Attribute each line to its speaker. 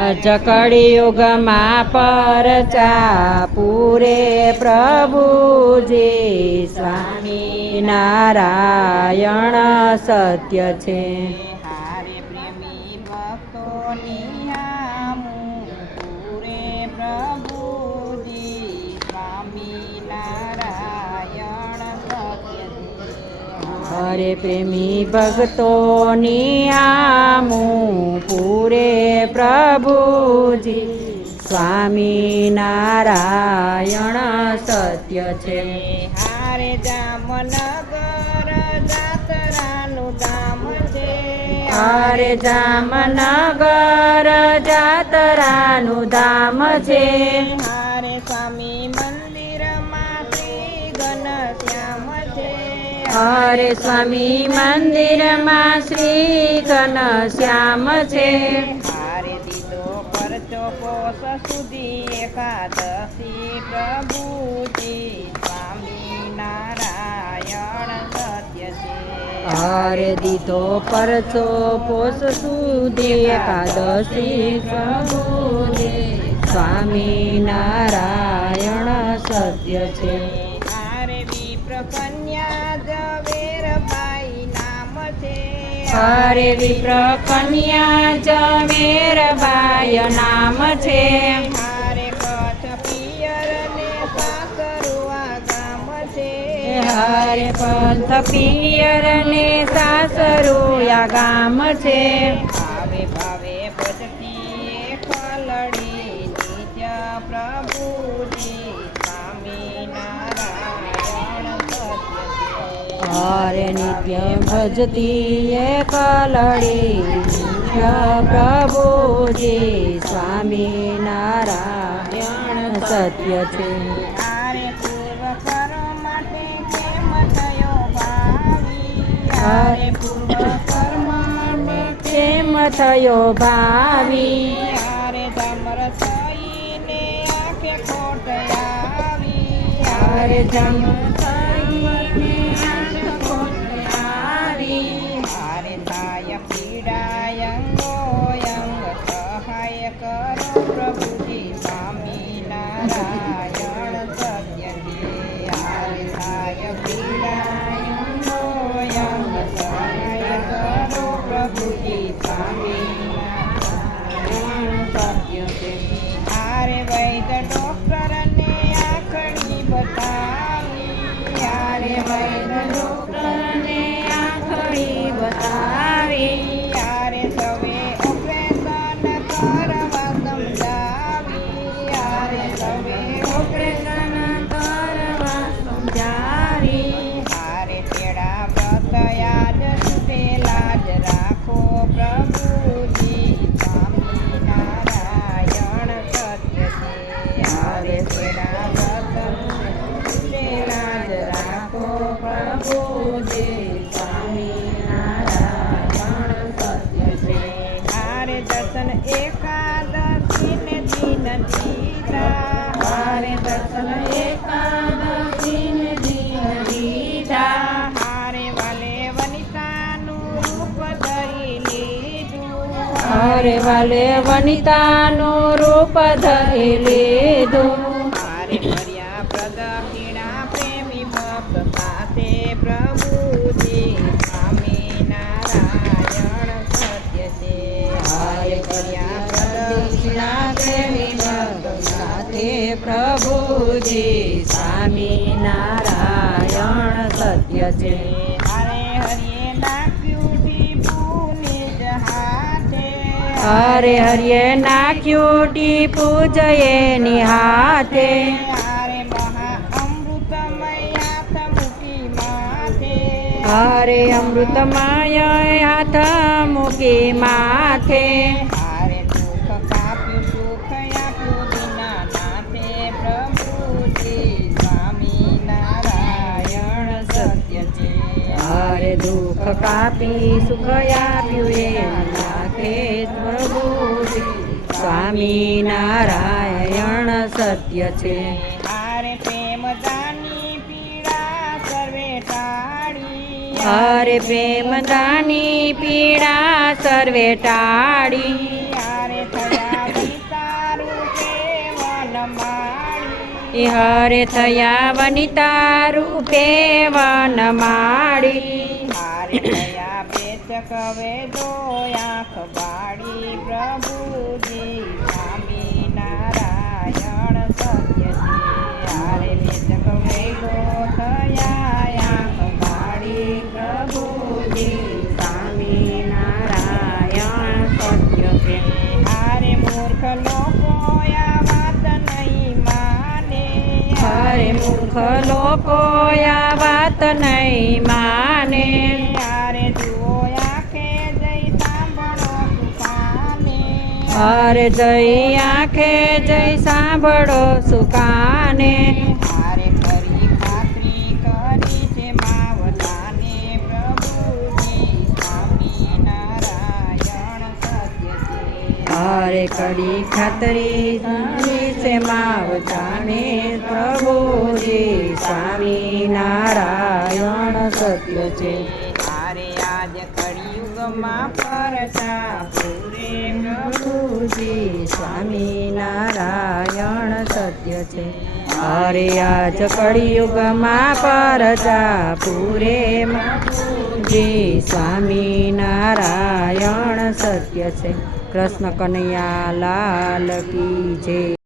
Speaker 1: પર પરચા પૂરે પ્રભુજી સ્વામી નારાયણ સત્ય છે.
Speaker 2: હારે પ્રેમી ભક્તોની પૂરે પ્રભુજી
Speaker 1: હરે પ્રેમી ભક્તોની આમું પૂરે પ્રભુજી. સ્વામી નારાયણ સત્ય છે.
Speaker 2: હારે જામનગર જાતરાનું ધામ છે.
Speaker 1: હરે જામનગર જાતરાનું ધામ છે.
Speaker 2: હારે સ્વામી મંદિરમાં
Speaker 1: હરે સ્વામી મંદિરમાં શ્રી ઘનશ્યામ છે.
Speaker 2: હારે દીધો પરચો કોષ સુધી એકાદશી પ્રભુજી સ્વામી નારાયણ સત્ય છે.
Speaker 1: હરે દીધો પરચો પોષ સુધી એકાદશી પ્રભુજી સ્વામી નારાયણ સત્ય છે.
Speaker 2: હરે વિપ્ર કન્યા
Speaker 1: જમેરબાય નામ છે.
Speaker 2: હારે કચ્છ પિયર ને સાસરુઆ ગામ છે.
Speaker 1: હરે પંથ પિયર ને ગામ છે.
Speaker 2: ભાવે ભાવે ભજતી પલડી નિજ પ્રભુજી.
Speaker 1: હરે નિત્ય ભજતી એ કલડી નિત્ય પ્રભુજી સ્વામી નારાયણ સત્ય છે
Speaker 2: હારે પૂર્વ કર્મ કેમ થયો ભાવી
Speaker 1: હારે પૂર્વ
Speaker 2: ย
Speaker 1: มสีดา
Speaker 2: ยัง કરવા હારે તેડા સુધેલા જ રાખો પ્રભુજી. સ્વામી નારાયણ સત્ય છે હારે તેડા બતયાજ જ રાખો
Speaker 1: પ્રભુજી. સ્વામી નારાયણ સત્ય છે
Speaker 2: હારે દર્શન એકાદશી ને દિન દીધા.
Speaker 1: હારે દર્શન એકાદશીને
Speaker 2: હરે વાલે વનિતાનું રૂપ ધરી લીધું.
Speaker 1: હારે
Speaker 2: ભર્યા પ્રદક્ષિણા પ્રેમી ભક્ત સાથે પ્રભુજી સ્વામી નારાયણ સત્ય છે. હારે ભર્યા પ્રદક્ષિણા પ્રેમી ભક્ત
Speaker 1: પ્રભુજી સ્વામી નારાયણ સત્ય છે.
Speaker 2: હરે હરિએ
Speaker 1: હરે હરિએ નાખ્યું ટીપું જયે નિહાતે
Speaker 2: હરે મહા માયા હાથ મૂકી માથે.
Speaker 1: હરે
Speaker 2: દુઃખ
Speaker 1: કાપી સુખ આપ્યું એ હે પ્રભુ સ્વામી નારાયણ સત્ય છે
Speaker 2: હારે પ્રેમ દાની પીડા સર્વે ટાળી
Speaker 1: હારે પ્રેમ દાની પીડા સર્વે ટાળી
Speaker 2: હારે થયા
Speaker 1: તારું પ્રેમ માળી હારે વનિતા રૂપે વન
Speaker 2: માળી હારે પેચક વેદો આંખ બાળી પ્રભુજી સ્વામી નારાયણ સત્ય છે હારે પેચક વેદો થયા આંખ બાળી પ્રભુજી
Speaker 1: સ્વામી નારાયણ સત્ય છે
Speaker 2: હારે મૂર્ખ લોકો આ વાત નહીં માને.
Speaker 1: હારે મૂર્ખ લોકો આ વાત નહીં માને.
Speaker 2: હરે જઈ
Speaker 1: આંખે જઈ સાંભળો સુકાને
Speaker 2: હારે કરી ખાતરી કરી છે માવતાને પ્રભુજી. સ્વામી નારાયણ સત્ય છે.
Speaker 1: હરે કરી ખાતરી છે માવતાને પ્રભુજી. સ્વામી નારાયણ સત્ય છે.
Speaker 2: હારે આજ કળિયુગમાં પરચા પૂરે
Speaker 1: સ્વામિનારાયણ સ્વામી નારાયણ સત્ય છે. અરે આજ કળિયુગમાં પરજા પૂરે જી સ્વામી નારાયણ સત્ય છે. કૃષ્ણ કનૈયા લાલ કી જય.